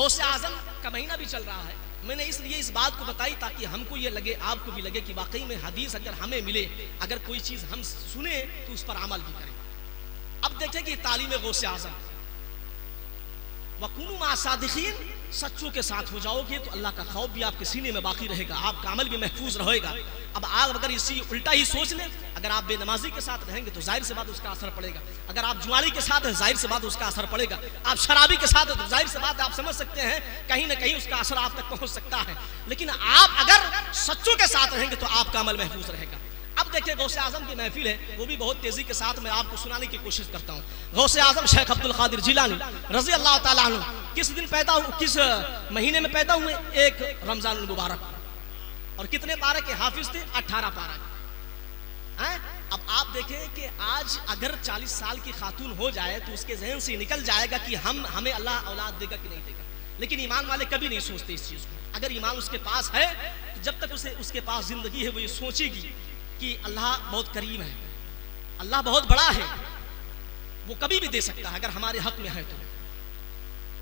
गौसे आजम का महीना भी चल रहा है। मैंने इसलिए इस बात को बताई ताकि हमको ये लगे, आपको भी लगे कि वाकई में हदीस अगर हमें मिले, अगर कोई चीज़ हम सुने तो उस पर अमल भी करें। अब देखें कि तालीम गौसे आजम, वकुनु मा सादिकीन, सच्चों के साथ हो जाओगे तो अल्लाह का खौफ भी आपके सीने में बाकी रहेगा, आपका अमल भी महफूज रहेगा। अब आप अगर इसी उल्टा ही सोच लें, अगर आप बेनमाजी के साथ रहेंगे तो जाहिर सी बात उसका असर पड़ेगा, अगर आप जुआरी के साथ है जाहिर सी बात उसका असर पड़ेगा, आप शराबी के साथ है तो जाहिर सी बात आप समझ सकते हैं कहीं ना कहीं उसका असर आप तक पहुंच सकता है। लेकिन आप अगर सच्चों के साथ रहेंगे तो आपका अमल महफूज रहेगा। अब देखिए गौसे आजम की महफिल है, वो भी बहुत तेजी के साथ मैं आपको सुनाने की कोशिश करता हूँ। गौसे आजम शेख अब्दुल कादिर जिलानी रजी अल्लाह ताला अन्हु किस दिन पैदा हुए, किस महीने में पैदा हुए? 1 रमजान मुबारक। और कितने पारे के हाफिज थे? 18 पारा के। अब आप देखें कि आज अगर 40 साल की खातून हो जाए तो उसके जहन से निकल जाएगा कि हमें अल्लाह औलाद देगा कि नहीं देगा। लेकिन ईमान वाले कभी नहीं सोचते इस चीज को। अगर ईमान उसके पास है तो जब तक उसके पास जिंदगी है वो ये सोचेगी कि अल्लाह बहुत करीम है, अल्लाह बहुत बड़ा है, वो कभी भी दे सकता है अगर हमारे हक में है तो।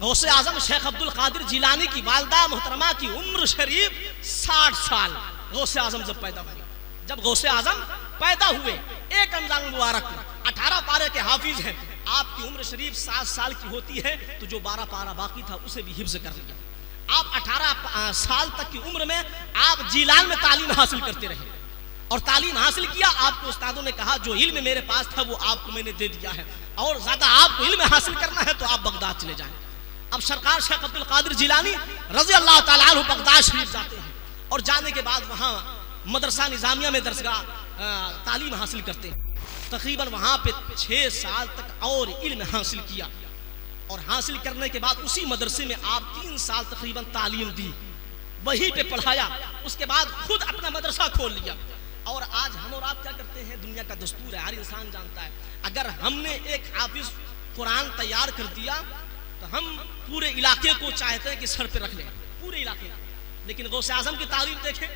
गौसे आजम शेख अब्दुल कादिर जिलानी की वालदा मोहतरमा की उम्र शरीफ 60 साल। गौसे आजम जब पैदा हुए, जब गौसे आजम पैदा हुए 1 रमजान मुबारक में, 18 पारे के हाफिज हैं। आपकी उम्र शरीफ 7 साल की होती है तो जो 12 पारा बाकी था उसे भी हिफ्ज कर लिया। आप 18 साल तक की उम्र में आप जिलान में तालीम हासिल करते रहे और तालीम हासिल किया। आपको उस्तादों ने कहा जो इल्म मेरे पास था वो आपको मैंने दे दिया है, और ज्यादा आपको इल्म हासिल करना है तो आप बगदाद चले जाएं। अब सरकार शेख अब्दुल कादिर जिलानी रजी अल्लाह ताला अन्हु बगदाद शरीफ जाते हैं और जाने के बाद वहाँ मदरसा निजामिया में दरसगाह तालीम हासिल करते हैं। तकरीबन वहाँ पे 6 साल तक और इल्म हासिल किया, और हासिल करने के बाद उसी मदरसे में आप 3 साल तकरीबन तालीम दी, वहीं पे पढ़ाया। उसके बाद खुद अपना मदरसा खोल लिया। और आज हम और आप क्या करते हैं, दुनिया का दस्तूर है, हर इंसान जानता है, अगर हमने एक हाफिज कुरान तैयार कर दिया तो हम पूरे इलाके को चाहते हैं कि सर पे रख लें, पूरे इलाके को। लेकिन गौसे आजम की तालीम देखें,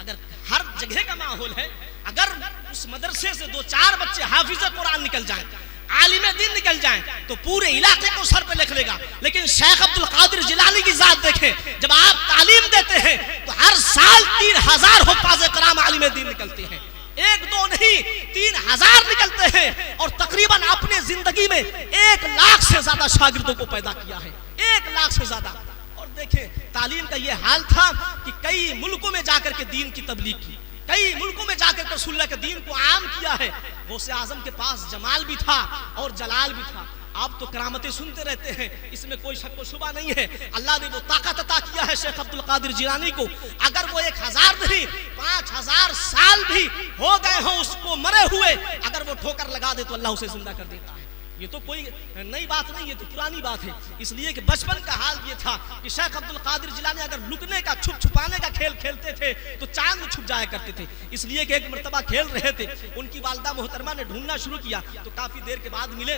अगर हर जगह का माहौल है, अगर उस मदरसे से 2-4 बच्चे हाफिज कुरान निकल जाएं, आलिम दीन निकल जाएं, तो पूरे इलाके को सर पे लिख लेगा। लेकिन शेख अब्दुल कादिर जिलानी की जात देखें, जब आप तालीम देते हैं तो हर साल 3000 हुफ्फाज़ कराम आलिम दीन निकलते हैं, 1-2 नहीं 3000 निकलते हैं। और तकरीबन अपने जिंदगी में 1 लाख से ज्यादा शागिर्दों को पैदा किया है, 1 लाख से ज्यादा। और देखें तालीम का ये हाल था कि कई मुल्कों में जाकर के दीन की तबलीग की, कई मुल्कों में जाकर के रसूलुल्लाह के दीन को आम किया है। गौसे आजम के पास जमाल भी था और जलाल भी था। आप तो करामतें सुनते रहते हैं, इसमें कोई शक व शुबा नहीं है। अल्लाह ने वो ताकत अता किया है शेख अब्दुल कादिर जिलानी को, अगर वो 1000 नहीं 5000 साल भी हो गए हो उसको मरे हुए, अगर वो ठोकर लगा दे तो अल्लाह उसे जिंदा कर देता है। ये तो कोई नई बात नहीं, ये तो पुरानी बात है। इसलिए कि बचपन का हाल ये था कि शेख अब्दुल कादिर जिलानी अगर लुकने का छुपाने का खेल खेलते थे तो चांद में छुप जाया करते थे। इसलिए कि एक मर्तबा खेल रहे थे, उनकी वालदा मोहतरमा ने ढूंढना शुरू किया तो काफी देर के बाद मिले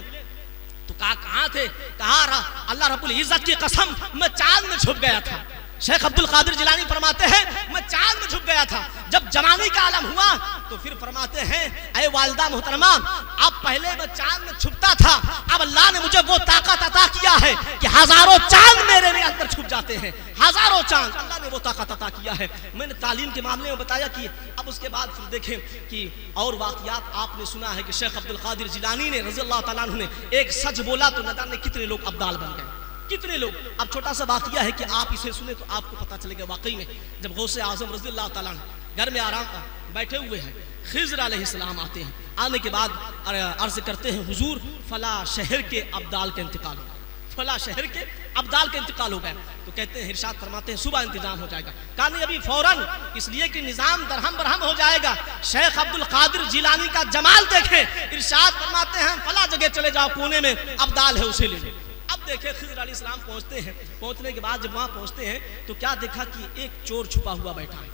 तो कहाँ थे? कहा अल्लाह रब्बुल इज्जत की कसम मैं चांद में छुप गया था। शेख अब्दुल कादिर जिलानी फरमाते हैं मैं चांद में छुप गया था। जब जवानी का आलम हुआ तो फिर फरमाते हैं ऐ वालिदा मोहतरमा, अब पहले मैं चांद में छुपता था, अब अल्लाह ने मुझे वो ताकत अता किया है कि हजारों चांद मेरे में अंदर छुप जाते हैं, हजारों चांद अल्लाह ने वो ताकत अता किया है। मैंने तालीम के मामले में बताया कि अब उसके बाद फिर देखें कि और वाकयात आपने सुना है कि शेख अब्दुल कादिर जिलानी ने रज़ी अल्लाह तआला अन्हु ने एक सच बोला तो न जाने कितने लोग अब्दाल बन गए, कितने लोग। अब छोटा सा वाकया है कि आप इसे सुने तो आपको पता चलेगा वाकई में। जब गौसे आजम रज़ी अल्लाह तआला अन्हु घर में आराम बैठे हुए हैं, खिज़र अलैहिस्सलाम आते हैं। आने के बाद अर्ज करते हैं हुजूर फला शहर के अब्दाल के इंतकाल हो, फला शहर के अब्दाल के इंतकाल हो गए। तो कहते हैं इरशाद फरमाते हैं सुबह इंतजाम हो जाएगा। कहा नहीं अभी फौरन, इसलिए कि निजाम दरहम बरहम हो जाएगा। शेख अब्दुल कादिर जिलानी का जमाल देखें, इरशाद फरमाते हैं फला जगह चले जाओ, पुणे में अब्दाल है उसे ले लो। अब देखे खिज़र अलैहिस्सलाम पहुंचते हैं, पहुंचने के बाद जब वहां पहुंचते हैं तो क्या देखा कि एक चोर छुपा हुआ बैठा है,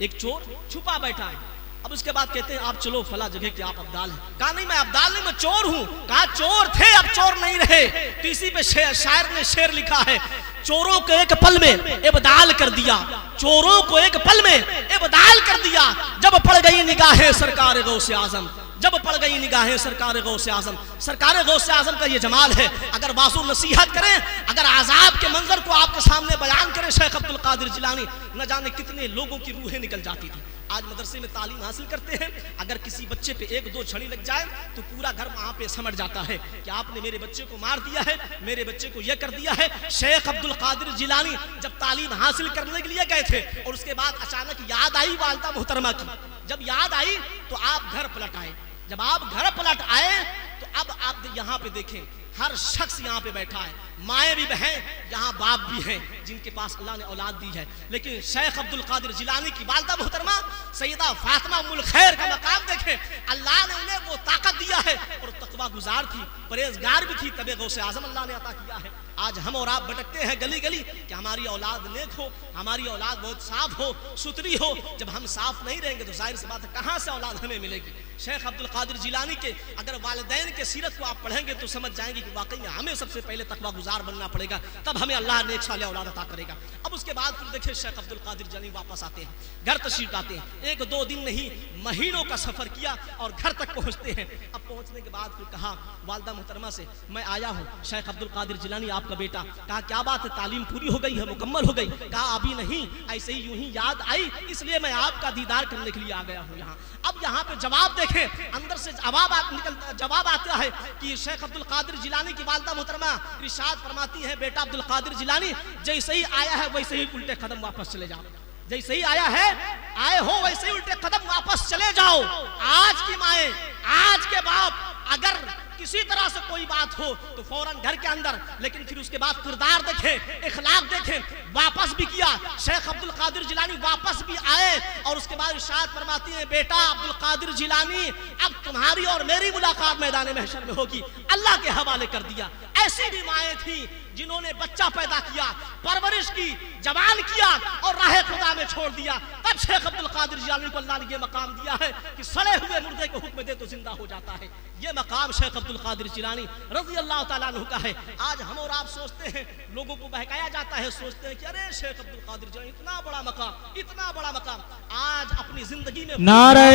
एक चोर छुपा बैठा है। अब उसके बाद कहते हैं आप चलो फला जगह के आप अब्दाल हैं। कहा नहीं मैं अब्दाल नहीं, मैं चोर हूं। कहा चोर थे अब चोर नहीं रहे। तो इसी पे शायर ने शेर लिखा है, चोरों को एक पल में इब्दाल कर दिया, चोरों को एक पल में इब्दाल कर दिया, जब पड़ गई निगाहें सरकार गौसे आजम, जब पड़ गई निगाहें सरकार गौसे आजम। सरकार गौसे आजम का ये जमाल है, अगर वाज़ो नसीहत करें, अगर आज़ाब के मंजर को आपके सामने बयान करें शेख अब्दुल कादिर जिलानी, न जाने कितने लोगों की रूहें निकल जाती थी। आज मदरसे में तालीम हासिल करते हैं, अगर किसी बच्चे पे एक दो छड़ी लग जाए तो पूरा घर वहां पे समझ जाता है कि आपने मेरे बच्चे को मार दिया है, मेरे बच्चे को यह कर दिया है। शेख अब्दुल कादिर जिलानी जब तालीम हासिल करने के लिए गए थे और उसके बाद अचानक याद आई वालिदा मोहतरमा की, जब याद आई तो आप घर पलट आए। जब आप घर पलट आए तो अब आप यहाँ पे देखें, हर शख्स यहाँ पे बैठा है, माएँ भी हैं, यहाँ बाप भी हैं जिनके पास अल्लाह ने औलाद दी है। लेकिन शेख अब्दुल कादिर जिलानी की वालिदा मोहतरमा सैयदा फातिमा उम्मुल खैर का मकाम देखें, अल्लाह ने उन्हें वो ताकत दिया है और तकवा गुजार थी, परहेजगार भी थी, तबे गौसे आजम अल्लाह ने अता किया है। आज हम और आप भटकते हैं गली गली कि हमारी औलाद नेक हो, हमारी औलाद बहुत साफ हो, सुथरी हो। जब हम साफ नहीं रहेंगे तो जाहिर सी बात है कहाँ से औलाद हमें मिलेगी। शेख अब्दुल कादिर जिलानी के अगर वालिदैन के सीरत को आप पढ़ेंगे तो समझ जाएंगे कि वाकई में हमें सबसे पहले तकवा गुजार बनना पड़ेगा, तब हमें अल्लाह नेक साले औलाद अता करेगा। अब उसके बाद फिर देखिए शेख अब्दुल कादिर जिलानी वापस आते हैं, घर तशरीफ लाते हैं, एक दो दिन नहीं महीनों का सफर किया और घर तक पहुंचते हैं। अब पहुंचने के बाद फिर कहा वालिदा मोहतरमा से, मैं आया हूँ शेख अब्दुल कादिर जिलानी आपका बेटा। कहा क्या बात है, तालीम पूरी हो गई है, मुकम्मल हो गई? कहा अभी नहीं, ऐसे ही यूं ही याद आई, इसलिए मैं आपका दीदार करने के लिए आ गया हूँ यहाँ। अब यहाँ पे जवाब देखें, अंदर से जवाब आता है कि शेख अब्दुल कादिर जिलानी की वालिदा मोहतरमा इरशाद फरमाती है, बेटा अब्दुल कादिर जिलानी जैसे ही आया है वैसे ही उल्टे कदम वापस चले जाओ, जैसे ही आया है आए हो वैसे ही उल्टे कदम वापस चले जाओ। आज की माए, आज के बाप, अगर किसी तरह से कोई बात हो तो फौरन घर के अंदर, लेकिन फिर उसके बाद किरदार देखें, इखलाक देखें। वापस भी किया शेख अब्दुल कादिर जिलानी, वापस भी आए और उसके बाद इरशाद फरमाती है, बेटा अब्दुल कादिर जिलानी अब तुम्हारी और मेरी मुलाकात मैदान महशर में होगी, अल्लाह के हवाले कर दिया। ऐसी भी माएँ थी जिन्होंने बच्चा पैदा किया, परवरिश की, जवान किया और राह खुदा में छोड़ दिया। तब शेख अब्दुल कादिर जिलानी को अल्लाह ने ये मकाम दिया है कि सड़े हुए मुर्दे को हुक्म दे तो जिंदा हो जाता है। ये मकाम शेख अब्दुल कादिर जिलानी रज़ी अल्लाह ताला अन्हु का है। आज हम और आप सोचते हैं, लोगों को बहकाया जाता है, सोचते हैं कि अरे शेख अब्दुल कादिर जिलानी इतना बड़ा मकाम, इतना बड़ा मकाम। आज अपनी जिंदगी में नारे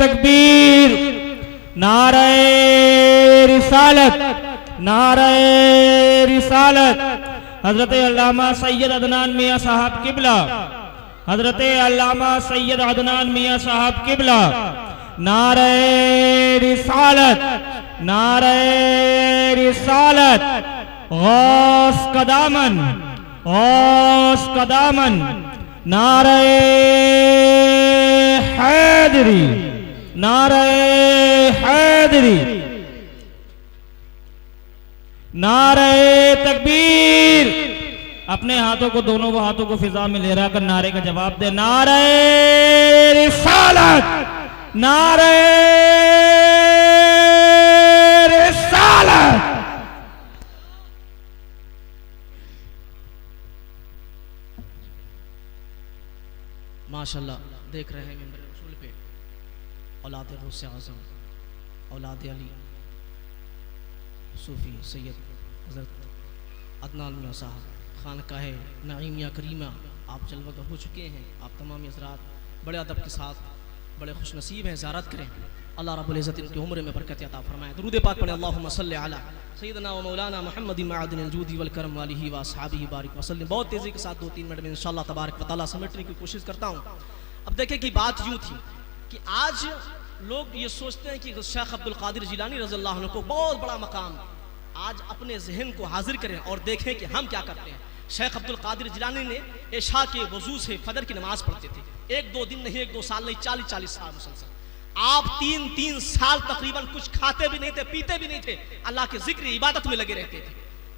तकबीर, नारे रिसालत, नारे रिसालत। हजरत अल्लामा सैयद अदनान मियाँ साहब किबला, हजरत अल्लामा सैयद अदनान मियाँ साहब किबला। नारे रिसालत, नारे रिसालत। गौस का दामन, गौस का दामन। नारे हैदरी, नारे हैदरी, नारे तकबीर। अपने हाथों को, दोनों हाथों को फिजा में लहरा कर नारे का जवाब दे। नारे रिसालत, नारे रिसालत। माशाल्लाह देख रहे हैं मिंबर रसूल पे औलाद गौसे आज़म, औलाद अली, सूफी सैयद हज़रत अदनान मियाँ साहब, खानकाह नईमिया करीमा आप जलवा हो चुके हैं। आप तमाम हज़रात बड़े अदब के साथ, बड़े खुशनसीब हैं, ज़ियारत करें। अल्लाह रब्बुल इज़्ज़त इनकी उम्र में बरकत अता फरमाए। दुरूद पाक पढ़ें, अल्लाहुम्मा सल्लि अला सय्यिदना व मौलाना मुहम्मदिन मअदिनिल जूदी वल करम वालिही व अस्हाबिही बारिक वसल्लम। बहुत तेज़ी के साथ 2-3 मिनट में इंशाअल्लाह तबारक व तआला समेटने की कोशिश करता हूँ। अब देखें कि बात यूँ थी कि आज लोग ये सोचते हैं कि शेख अब्दुल कादिर जिलानी रज़ियल्लाहु अन्हु को बहुत बड़ा मकाम। आज अपने जहन को हाजिर करें और देखें कि हम क्या करते हैं। शेख अब्दुल कादिर जिलानी ने इशा के वजू से फजर की नमाज पढ़ते थे, 1-2 दिन नहीं, 1-2 साल नहीं, 40-40 साल मुसलसल। आप 3-3 साल तकरीबन कुछ खाते भी नहीं थे, पीते भी नहीं थे, अल्लाह के जिक्र इबादत में लगे रहते थे।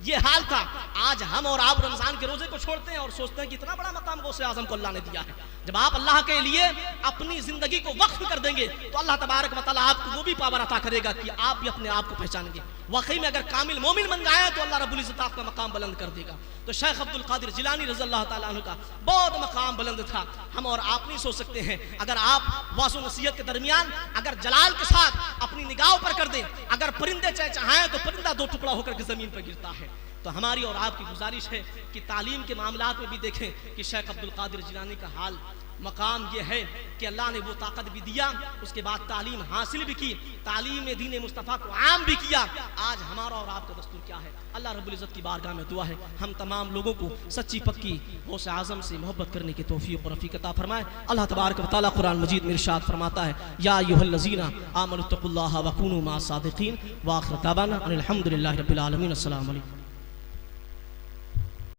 ये हाल था। आज हम और आप रमजान के रोजे को छोड़ते हैं और सोचते हैं कि इतना बड़ा मकाम गौसे आजम को अल्लाह ने दिया है। जब आप अल्लाह के लिए अपनी जिंदगी को वक्फ कर देंगे तो अल्लाह तबारक व तआला आपको वो भी पावर अता करेगा कि आप भी अपने आप को पहचानेंगे। वाकई में अगर कामिल मोमिन बन जाए तो अल्लाह रब्बुल इज़्ज़त आपका मकाम बुलंद कर देगा। तो शेख अब्दुल कादिर जिलानी रज़ियल्लाहु ताला अन्हु का बहुत मकाम बुलंद था। हम और आप नहीं सोच सकते हैं। अगर आप वासो नसीहत के दरमियान अगर जलाल के साथ अपनी निगाह पर कर दें, अगर परिंदे चहचहाएं तो परिंदा 2 टुकड़ा होकर के जमीन पर गिरता है। तो हमारी और आपकी गुजारिश है कि तालीम के मामलात में भी देखें कि शेख अब्दुल कादिर जिलानी का हाल मकाम ये है कि अल्लाह ने वो ताकत भी दिया, उसके बाद तालीम हासिल भी की, तालीम दीन मुस्तफ़ा को आम भी किया। आज हमारा और आपका दस्तूर क्या है? अल्लाह रब्बुल इज़्ज़त की बारगाह में दुआ है हम तमाम लोगों को सच्ची पक्की गौसे आज़म से मोहब्बत करने की तौफीक और रफ़ीक अता फरमाए। अल्लाह तबारक व तआला कुरान मजीद में इरशाद फरमाता है, या अय्युहल्लज़ीना आमनुत्तक़ुल्लाह व कूनू मअस सादिक़ीन व आखिर दावाना अनिल हम्दुलिल्लाहि रब्बिल आलमीन। अस्सलामु अलैकुम।